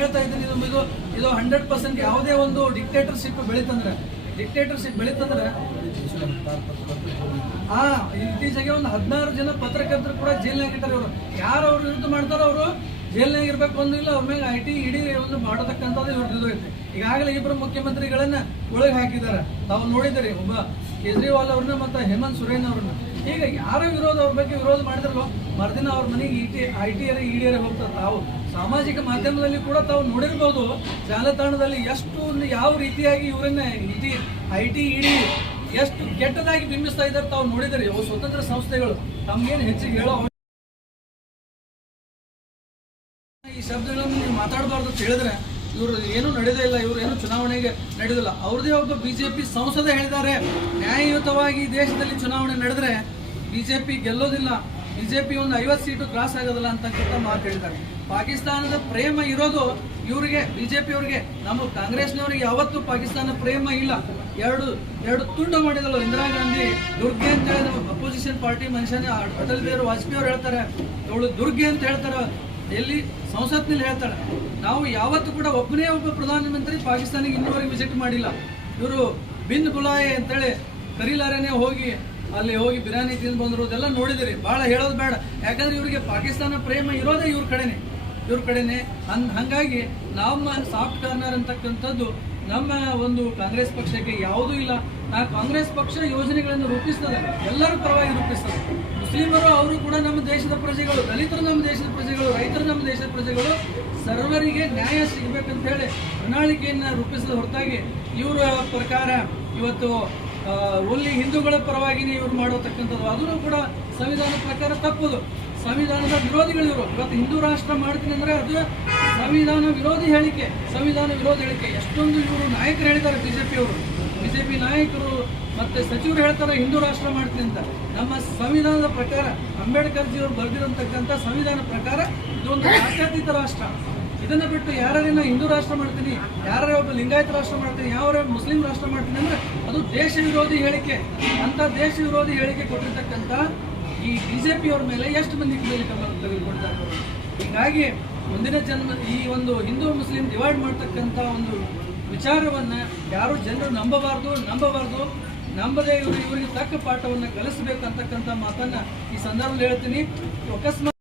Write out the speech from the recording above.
ಹೇಳ್ತಾ ಇದ್ದೀನಿ, ಇದು ಇದು ಇದು ಹಂಡ್ರೆಡ್ ಪರ್ಸೆಂಟ್ ಯಾವುದೇ ಒಂದು ಡಿಕ್ಟೇಟರ್ಶಿಪ್ ಬೆಳೀತಂದ್ರೆ. ಡಿಕ್ಟೇಟರ್ಶಿಪ್ ಬೆಳೀತಂದ್ರೆ ಆ ಇತ್ತೀಚೆಗೆ ಒಂದು ಹದಿನಾರು ಜನ ಪತ್ರಕರ್ತರು ಕೂಡ ಜೈಲ್ನಾಗ ಇಟ್ಟಾರೆ ಇವರು. ಯಾರು ಅವ್ರ ವಿರುದ್ಧ ಮಾಡ್ತಾರೋ ಅವರು ಜೈಲ್ನಾಗ ಇರ್ಬೇಕು ಇಲ್ಲ, ಅವ್ರ ಮೇಲೆ ಐ ಟಿ ಇಡಿ ಒಂದು ಮಾಡತಕ್ಕಂಥದ್ದು ಇವ್ರ ಇದು ಐತೆ. ಈಗಾಗಲೇ ಇಬ್ಬರು ಮುಖ್ಯಮಂತ್ರಿಗಳನ್ನ ಒಳಗೆ ಹಾಕಿದ್ದಾರೆ. ತಾವು ನೋಡಿದ್ದೀರಿ, ಒಬ್ಬ ಕೇಜ್ರಿವಾಲ್ ಅವ್ರನ್ನ ಮತ್ತು ಹೇಮಂತ್ ಸೊರೇನ್ ಅವ್ರನ್ನ. ಈಗ ಯಾರ ವಿರೋಧ ಅವ್ರ ಬಗ್ಗೆ ವಿರೋಧ ಮಾಡಿದ್ರಲ್ಲ ಮರುದಿನ ಅವ್ರ ಮನೆಗೆ ಇ ಟಿ ಐ ಟಿ ಇಡಿಯರಿಗೆ ಹೋಗ್ತಾರೆ. ತಾವು ಸಾಮಾಜಿಕ ಮಾಧ್ಯಮದಲ್ಲಿ ಕೂಡ ತಾವು ನೋಡಿರ್ಬೋದು. ಜಾಲತಾಣದಲ್ಲಿ ಎಷ್ಟು ಯಾವ ರೀತಿಯಾಗಿ ಇವರನ್ನ E T I T ED ಎಷ್ಟು ಕೆಟ್ಟದಾಗಿ ಬಿಂಬಿಸ್ತಾ ಇದ್ದಾರೆ ತಾವು ನೋಡಿದರೆ. ಅವು ಸ್ವತಂತ್ರ ಸಂಸ್ಥೆಗಳು. ತಮ್ಗೇನು ಹೆಚ್ಚಿಗೆ ಹೇಳೋ ಈ ಶಬ್ದಗಳನ್ನು ನೀವು ಮಾತಾಡಬಾರ್ದು ಅಂತ ಹೇಳಿದ್ರೆ ಇವರು ಏನೂ ನಡೆದೇ ಇಲ್ಲ. ಇವರು ಏನು ಚುನಾವಣೆಗೆ ನಡೆದಿಲ್ಲ. ಅವ್ರದೇ ಒಬ್ಬ ಬಿಜೆಪಿ ಸಂಸದ ಹೇಳಿದ್ದಾರೆ. ನ್ಯಾಯಯುತವಾಗಿ ದೇಶದಲ್ಲಿ ಚುನಾವಣೆ ನಡೆದ್ರೆ ಬಿಜೆಪಿ ಗೆಲ್ಲೋದಿಲ್ಲ, ಬಿಜೆಪಿ ಒಂದು ಐವತ್ತು ಸೀಟು ಕ್ರಾಸ್ ಆಗೋದಿಲ್ಲ ಅಂತಕ್ಕಂಥ ಮಾತು ಹೇಳಿದ್ದಾರೆ. ಪಾಕಿಸ್ತಾನದ ಪ್ರೇಮ ಇರೋದು ಇವರಿಗೆ, ಬಿಜೆಪಿ ಅವರಿಗೆ. ನಮ್ಮ ಕಾಂಗ್ರೆಸ್ನವರಿಗೆ ಯಾವತ್ತೂ ಪಾಕಿಸ್ತಾನ ಪ್ರೇಮ ಇಲ್ಲ. ಎರಡು ಎರಡು ತುಂಡು ಮಾಡಿದಳು ಇಂದಿರಾ ಗಾಂಧಿ. ದುರ್ಗೆ ಅಂತ ಹೇಳಿದ್ರು ಅಪೋಸಿಷನ್ ಪಾರ್ಟಿ ಮನುಷ್ಯನೇ ಅಟಲ್ ಬಿಹಾರಿ ವಾಜಪೇಯಿ ಅವ್ರು ಹೇಳ್ತಾರೆ. ಅವಳು ದುರ್ಗೆ ಅಂತ ಹೇಳ್ತಾರೆ. ಎಲ್ಲಿ? ಸಂಸತ್ನಲ್ಲಿ ಹೇಳ್ತಾಳೆ ನಾವು ಯಾವತ್ತೂ ಕೂಡ ಒಬ್ಬನೇ ಒಬ್ಬ ಪ್ರಧಾನಮಂತ್ರಿ ಪಾಕಿಸ್ತಾನಿಗೆ ಇನ್ನೂವರೆಗೆ ವಿಸಿಟ್ ಮಾಡಿಲ್ಲ. ಇವರು ಬಿನ್ ಬುಲಾಯೆ ಅಂತೇಳಿ ಕರೀಲಾರೇನೆ ಹೋಗಿ ಅಲ್ಲಿ ಹೋಗಿ ಬಿರಿಯಾನಿ ತಿಂದು ಬಂದಿರೋದೆಲ್ಲ ನೋಡಿದಿರಿ. ಭಾಳ ಹೇಳೋದು ಬೇಡ. ಯಾಕಂದ್ರೆ ಇವರಿಗೆ ಪಾಕಿಸ್ತಾನ ಪ್ರೇಮ ಇರೋದೇ ಇವ್ರ ಕಡೆನೆ. ಇವ್ರ ಕಡೆನೆ. ಹಂಗ್ ಹಾಗಾಗಿ ನಮ್ಮ ಸಾಫ್ಟ್ ಕಾರ್ನರ್ ಅಂತಕ್ಕಂಥದ್ದು ನಮ್ಮ ಒಂದು ಕಾಂಗ್ರೆಸ್ ಪಕ್ಷಕ್ಕೆ ಯಾವುದೂ ಇಲ್ಲ. ಆ ಕಾಂಗ್ರೆಸ್ ಪಕ್ಷ ಯೋಜನೆಗಳನ್ನು ರೂಪಿಸ್ತದೆ. ಎಲ್ಲರೂ ಪರವಾಗಿ ರೂಪಿಸ್ತದೆ. ಮುಸ್ಲಿಮರು, ಅವರು ಕೂಡ ನಮ್ಮ ದೇಶದ ಪ್ರಜೆಗಳು, ದಲಿತರು ನಮ್ಮ ದೇಶದ ಪ್ರಜೆಗಳು, ರೈತರು ನಮ್ಮ ದೇಶದ ಪ್ರಜೆಗಳು ಸರ್ವರಿಗೆ ನ್ಯಾಯ ಸಿಗಬೇಕಂತ ಹೇಳಿ ಪ್ರಣಾಳಿಕೆಯನ್ನು ರೂಪಿಸಿದ ಹೊರತಾಗಿ ಇವರ ಪ್ರಕಾರ ಇವತ್ತು ಒಲ್ಲಿ ಹಿಂದೂಗಳ ಪರವಾಗಿನೇ ಇವ್ರು ಮಾಡತಕ್ಕಂಥದ್ದು ಅದನ್ನು ಕೂಡ ಸಂವಿಧಾನ ಪ್ರಕಾರ ತಪ್ಪುದು. ಸಂವಿಧಾನದ ವಿರೋಧಿಗಳು ಇವರು ಇವತ್ತು ಹಿಂದೂ ರಾಷ್ಟ್ರ ಮಾಡ್ತೀನಿ ಅಂದ್ರೆ ಅದು ಸಂವಿಧಾನ ವಿರೋಧಿ ಹೇಳಿಕೆ. ಸಂವಿಧಾನ ವಿರೋಧಿ ಹೇಳಿಕೆ. ಎಷ್ಟೊಂದು ಇವರು ನಾಯಕರು ಹೇಳಿದ್ದಾರೆ ಬಿಜೆಪಿ ಅವರು. ಬಿಜೆಪಿ ನಾಯಕರು ಮತ್ತೆ ಸಚಿವರು ಹೇಳ್ತಾರೆ ಹಿಂದೂ ರಾಷ್ಟ್ರ ಮಾಡ್ತೀನಿ ಅಂತ. ನಮ್ಮ ಸಂವಿಧಾನದ ಪ್ರಕಾರ ಅಂಬೇಡ್ಕರ್ ಜಿ ಅವರು ಬರೆದಿರತಕ್ಕಂಥ ಸಂವಿಧಾನ ಪ್ರಕಾರ ಇದೊಂದು ಜಾತ್ಯತೀತ ರಾಷ್ಟ್ರ. ಇದನ್ನ ಬಿಟ್ಟು ಯಾರನ್ನ ಹಿಂದೂ ರಾಷ್ಟ್ರ ಮಾಡ್ತೀನಿ, ಯಾರ ಒಬ್ಬ ಲಿಂಗಾಯತ ರಾಷ್ಟ್ರ ಮಾಡ್ತೀನಿ ಯಾವ ಮುಸ್ಲಿಂ ರಾಷ್ಟ್ರ ಮಾಡ್ತೀನಿ ಅಂದ್ರೆ ಅದು ದೇಶ ವಿರೋಧಿ ಹೇಳಿಕೆ ಅಂತ ದೇಶ ವಿರೋಧಿ ಹೇಳಿಕೆ ಕೊಟ್ಟಿರ್ತಕ್ಕಂಥ ಈ ಬಿಜೆಪಿ ಅವ್ರ ಮೇಲೆ ಎಷ್ಟು ಮಂದಿ ಮೇಲೆ ಕ್ರಮ ತೆಗೆದುಕೊಳ್ತಾರೆ? ಹೀಗಾಗಿ ಮುಂದಿನ ಜನ್ಮ, ಈ ಒಂದು ಹಿಂದೂ ಮುಸ್ಲಿಂ ಡಿವೈಡ್ ಮಾಡ್ತಕ್ಕಂಥ ಒಂದು ವಿಚಾರವನ್ನ ಯಾರು ಜನರು ನಂಬಬಾರ್ದು ನಂಬಬಾರ್ದು, ನಂಬದೇ ಇವರು, ಇವರಿಗೆ ತಕ್ಕ ಪಾಠವನ್ನು ಕಲಿಸಬೇಕು ಅಂತಕ್ಕಂಥ ಮಾತನ್ನ ಈ ಸಂದರ್ಭದಲ್ಲಿ ಹೇಳ್ತೀನಿ ಅಕಸ್ಮಾತ್